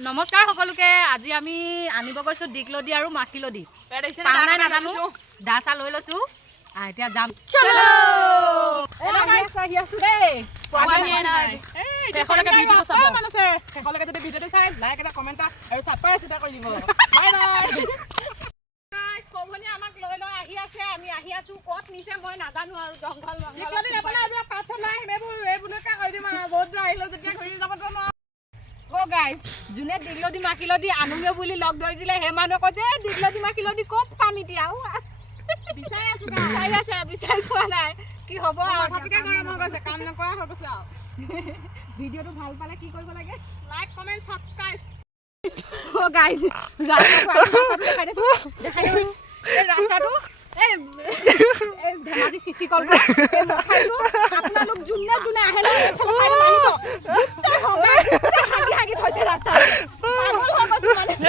নমস্কাৰ সকলোকে আজি আমি আনিব গৈছো দিগলদি আৰু মাখিলদি পাও নাই নাজানো দা চা লৈ লৈছো এতিয়া যাম চলো এলা গাইস আহি আছো দেই কোৱাহি নাই এখলকে ভিডিঅ' চাব মানছে এখলকে যদি ভিডিঅ'টো চাই লাইক এটা কমেন্ট আৰু সাবস্ক্ৰাইব এটা কৰি দিব বাই বাই গাইস কোভনি আমাক লৈ লৈ আহি আছে আমি আহি আছো কত নিছে মই নাজানো আৰু জংঘল দিগলদি আপোনাৰ এইবিলাক পাছল নাই এইবোৰকে কৈ দিম বহুত আহিলো যেতিয়া ঘূৰি যাব তো ও গাইস জুনে দিগলদি মাখিলদি আনুগে বুলি লগ ধৰিছিলে হে মানুহ কৈছে দিগলদি মাখিলদি কত পাম এতিয়া বিচাই আছো বিচাই পোৱা নাই কি হ'ব ভাতকে গৰম হৈ গৈছে কাম নকৰা হৈ গৈছে আৰু ভিডিঅ'টো ভাল পালে কি কৰিব লাগে লাইক কমেন্ট সাবস্ক্ৰাইব ও গাইস ৰাস্তাটো দেখাই দিছো এই ৰাস্তাটো এই ধেমাজি চিচি কল এই মথাইটো আপোনালোক জুনে জুনে আহে না এইফালে চাইড আহিব গুটে হবে হাগি থৈছে ৰাস্তা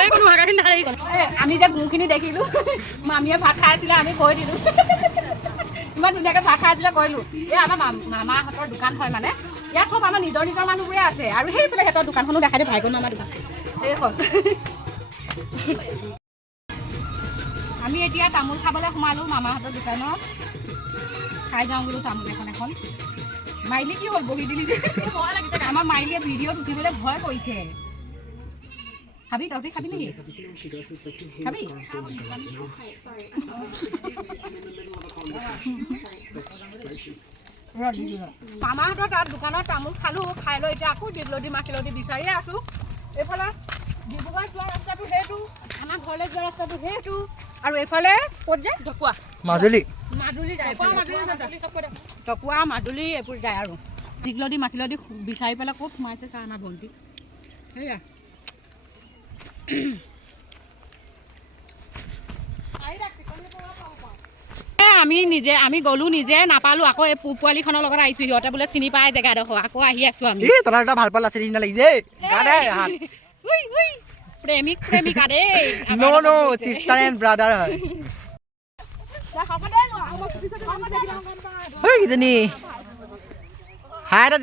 এই কোনো হাগাখিনি দেখাই গ'ল আমি যে গুখিনি দেখিলো মামিয়ে ভাত খাই আছিলে আমি কৈ দিলো ইমান ধুনীয়াকৈ ভাত খাই দিলে কৰিলো এই আমাৰ মামাহঁতৰ দোকান হয় মানে ইয়াত সব আমাৰ নিজৰ নিজৰ মানুহবোৰে আছে আৰু সেইফালে সিহঁতৰ দোকানখনো দেখাই দিয়ে ভাইকন মামাৰ দোকান এইখন আমি এতিয়া তামোল খাবলৈ সোমালো মামাহঁতৰ দোকানত খাই যাওঁ বোলো তামোল এখন মাইলি কি হ'ল বহি দিলি যে ভয় লাগিছে আমাৰ মাইলিয়ে ভিডিঅ'ত উঠিবলৈ ভয় কৰিছে খাবি তহঁতি খাবি নেকি খাবি মামাহঁতৰ তাত দোকানত তামোল খালোঁ খাই লৈ এতিয়া আকৌ দিগলদি মাখিলদি বিচাৰিয়ে আছোঁ এইফালে ডিব্ৰুগড় যোৱা ৰাস্তাটো সেইটো আমাৰ ঘৰলৈ যোৱা ৰাস্তাটো সেইটো আৰু এইফালে ক'ত যায় ঢকুৱা মাজুলী যায় ঢকুৱা মাজুলী এইবোৰ যায় আৰু দিগলদি মাখিলদি বিচাৰি পেলাই ক'ত সোমাইছে চা আমাৰ ভণ্টি সেয়া আমি গ'লো নিজে নাপালোঁ আকৌ এই পোৱালিখনৰ লগত আহিছোঁ সিহঁতে বোলে চিনি পাই জেগাডোখৰ আকৌ আহি আছোঁ আমি ভাল পালা চিন্তা লাগিছে প্ৰেমিক প্ৰেমিকা দেই নো সিস্টাৰ এণ্ড ব্ৰাদাৰ হয় কিজনী হাই এটা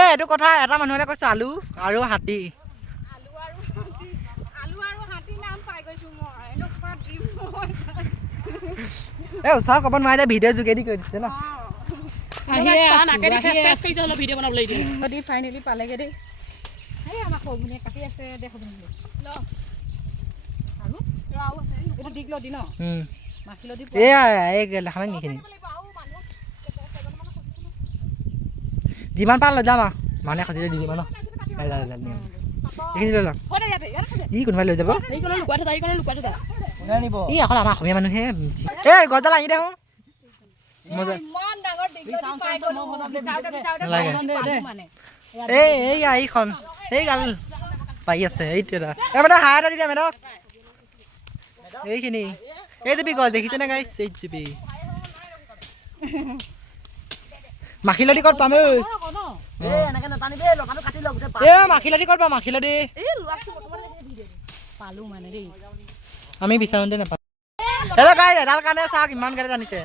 এইটো কথা এটা মানুহে কৈছে আলু আৰু হাতী এই ওচৰ ক'ব নোৱাৰে ভিডিঅ' যোগেদি কৈ দিছে ন ফাইনেলি পালেগে দেই এই আমাৰ সৰুভনীয়ে কাটি আছে দে সৰুভনী এইটো দিগলদি ন মাখিলদি যিমান পাৰ লৈ যাম আৰু মানুহে সাজিলে দি দিম ন এইখিনি লৈ ল'ম ই কোনোবাই লৈ যাব ই অকল আমাৰ অসমীয়া মানুহে এই গছডাল আহি দেখোন এইখন এই গাল পাই আছে এইটো এটা মানে হাই এটা দি দে মেডক এইখিনি এই যাবি গছ দেখিছেনে গাইছ এই যাবি মাখিলদি ক'ত পাম মাখিলদি ক'ত পাম মাখিলদি পালো মানে দেই আমি বিচাৰোঁতে নাপাম হেল্ল' গাইছ এডাল কাৰণে চাওক ইমান গাড়ী আনিছে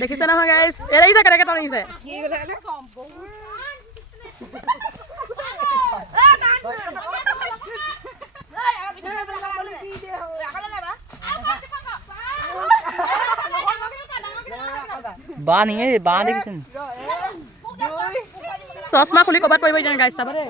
দেখিছে নহয় গাইস এ দেখিছে কেনেকৈ টানিছে বা নিয়ে বা দেখিছেন চশমা খুলি ক'ৰবাত পৰিব এতিয়া গাইস চাবা দেই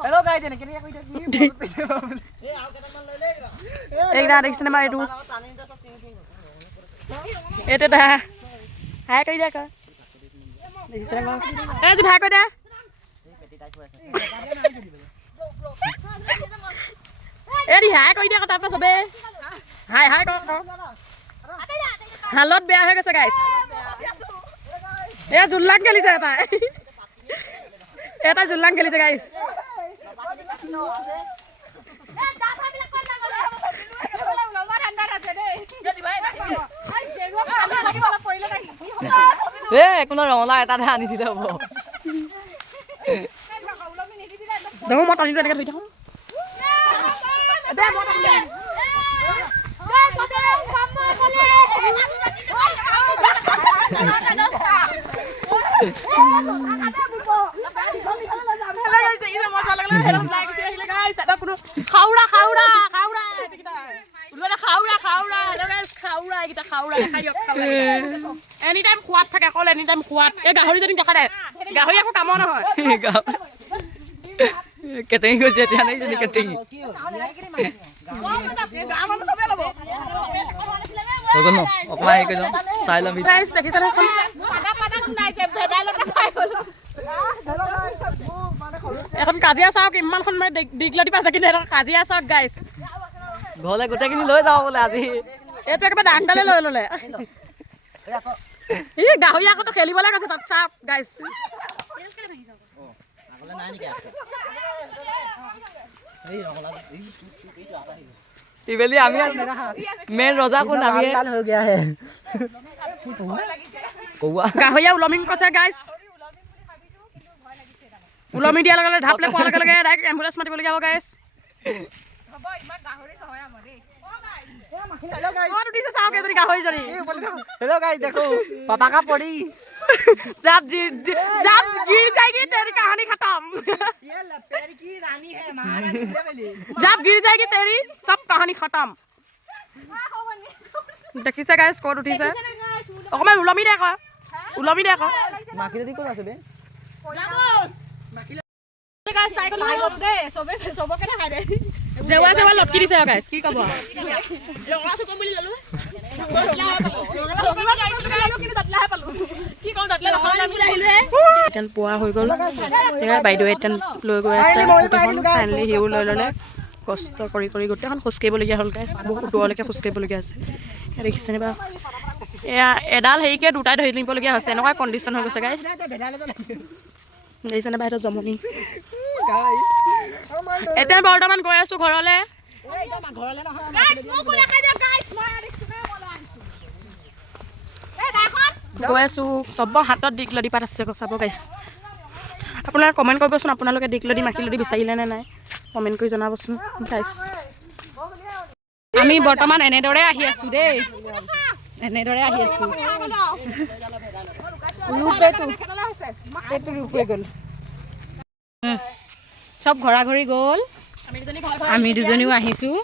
হেল্ল' গাইছ এনেকৈ এইকেইটা দেখিছেনে বাৰু এইটো এটা হাই কৰি দিয়া দেখিছেনে বাৰু এইটো ভাই কৰি দিয়া এই হাই কৰি দিয়া তাৰপৰা চবে হাই হাই ক হালত বেয়া হৈ গৈছে গাইছ এয়া জোল্লাক খেলিছে তাই এটা জুললাং খেলিছে গাইছ একো নহয় ৰঙালাও এটাহে আনি দিলে হ'ব দেখো মই টানিটো এনেকৈ ধৰি থাকোঁ এনিটাইম খোৱাত থাকে অকল এনিটাইম খোৱাত এই গাহৰিজনী দেখা দে গাহৰি একো কামৰ নহয় কেটেঙি গৈছে এতিয়া নাই জানি কেটেঙি হৈ গ'ল ন অকণমান হেৰি কৰি যাওঁ চাই ল'ম দেখিছে এখন কাজিয়া চাওক ইমানখন মই দীঘলতি পাইছে কিন্তু এখন কাজিয়া চাওক গাইছ ঘৰলৈ গোটেইখিনি লৈ যাওঁ বোলে আজি এইটো একেবাৰে ডাঙডালে লৈ ল'লে ই গাহৰি আকৌ খেলিবলৈ গৈছে তাত চাওক গাইছ ইবেলি আমি মেইন ৰজা কোন আমি হৈ গয়া হে কৌৱা গাহৰিয়া ওলমিং কৈছে গাইছ ওলমি দিয়াৰ লগে লগে ঢাপলে পোৱাৰ লগে লগে ডাইৰেক্ট এম্বুলেঞ্চ মাতিবলগীয়া হ'ব গাইছ हेलो गाइस देखो पापा का पड़ी जब गिर जाएगी तेरी कहानी खत्म ये लपेड़ की रानी है महारानी जब गिर जाएगी तेरी सब कहानी खत्म দেখিছে গাইছ ক'ত উঠিছে অকণমান ওলমি দে আকৌ মাখি যদি ক'ত আছে বে জেৱা জেৱা লটকি দিছে গাইছ কি ক'ব পোৱা হৈ গ'ল বাইদেৱে এতিয়া লৈ গৈ আছে ফাইনেলি সিও লৈ ল'লে কষ্ট কৰি কৰি গোটেইখন খোজকাঢ়িবলগীয়া হ'ল গাইছ বহুত দূৰলৈকে খোজকাঢ়িবলগীয়া আছে দেখিছেনে বাৰু এয়া এডাল হেৰিকে দুটাই ধৰি নিবলগীয়া হৈছে এনেকুৱা কণ্ডিশ্যন হৈ গৈছে গাইছ দেখিছেনে বাইদেউ জমনি এতিয়া বৰ্তমান গৈ আছোঁ ঘৰলৈ গৈ আছোঁ চবৰ হাতত দীঘলতি পাত আছে চাব গাইছ আপোনালোকে কমেণ্ট কৰিবচোন আপোনালোকে দীঘলতি মাখিলতি বিচাৰিলে নে নাই কমেণ্ট কৰি জনাবচোন গাইছ আমি বৰ্তমান এনেদৰে আহি আছোঁ দেই এনেদৰে আহি আছোঁ ৰূপে গ'ল চব ঘৰা ঘৰি গ'ল আমি দুজনীও আহিছোঁ